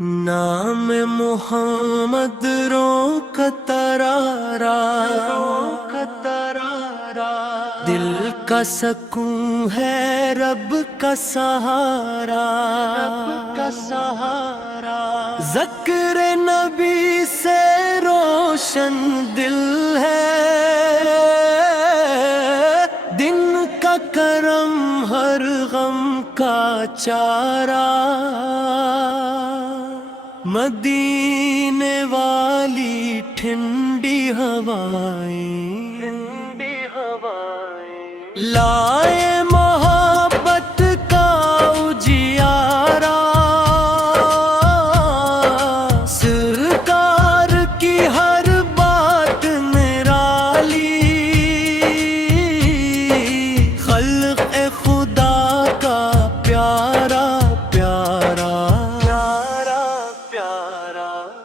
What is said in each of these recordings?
نام محمد روک ترارا دل کا سکون ہے رب کا سہارا ذکر نبی سے روشن دل ہے دن کا کرم ہر غم کا چارہ مدینے والی ٹھنڈی ہوائیں لائے محبت کا اجیارہ سرکار کی ہر بات نرالی خلق خدا کا پیارا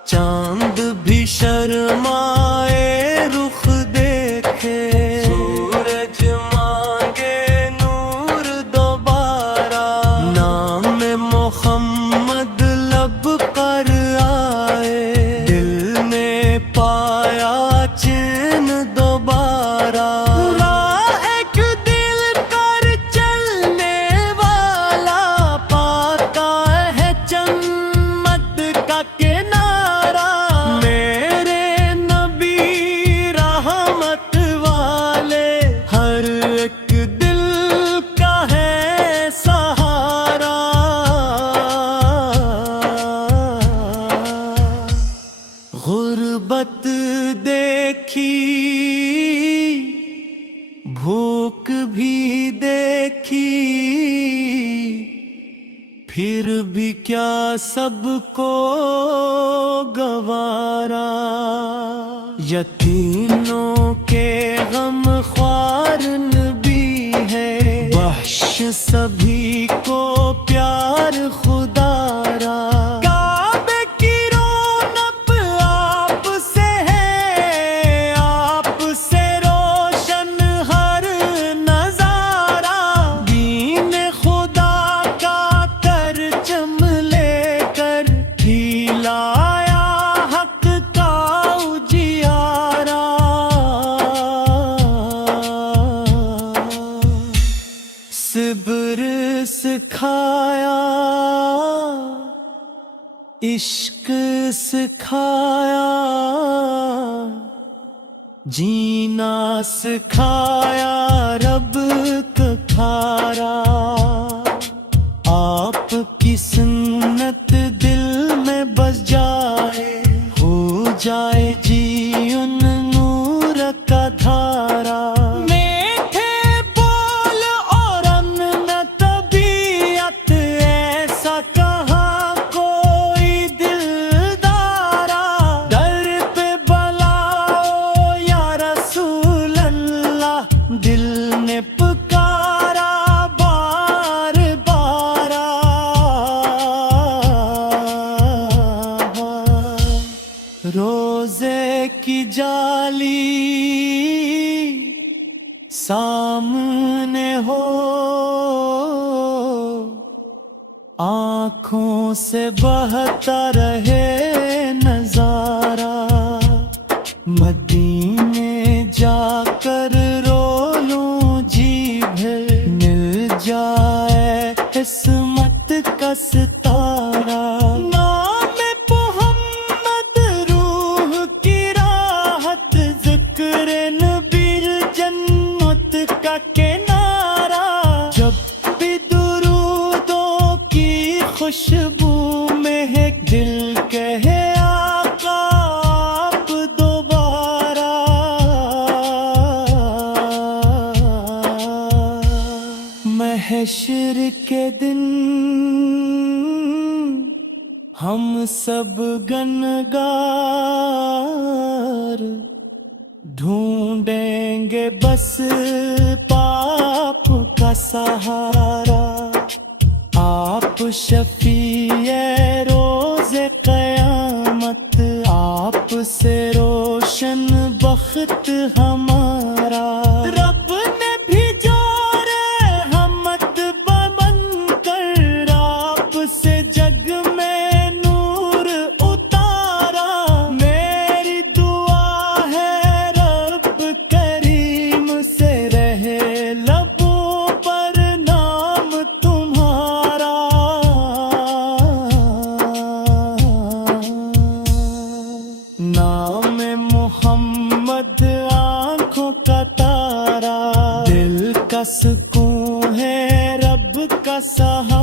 چاند بھی شرمائے رخ دیکھے سورج مانگے نور دوبارہ نام محمد لب پر آئے دل نے پایا چین دوبارہ ایک دل کر چلنے والا پاتا ہے جنت کا غربت دیکھی بھوک بھی دیکھی پھر بھی کیا سب کو گوارا یتیموں کے غم خوار نبی ہے بخش سبھی کو پیار خدا را صبر سکھایا عشق سکھایا جینا سکھایا رب کا کھارا آپ کی سنت دل میں بس جائے ہو جائے جیون نور کا دھارا دل نے پکارا بار بار روزے کی جالی سامنے ہو آنکھوں سے بہتا رہے نظارہ مدینے جا کر جائے عصمت کا ستارہ نام محمد روح کی راحت ذکر نبی جنت کا کنارہ جب بھی درودوں کی خوشبو مہک دل کہے آقا آپ دوبارہ محشر کے دن ہم سب گنگار ڈھونڈیں گے بس پاپ کا سہارا آپ شفیع روز قیامت آپ سے روشن بخت ہمارا رب نے بھیجا رحمت بن کر آپ سے جگ میں نور کا سکون ہے رب کا سہارا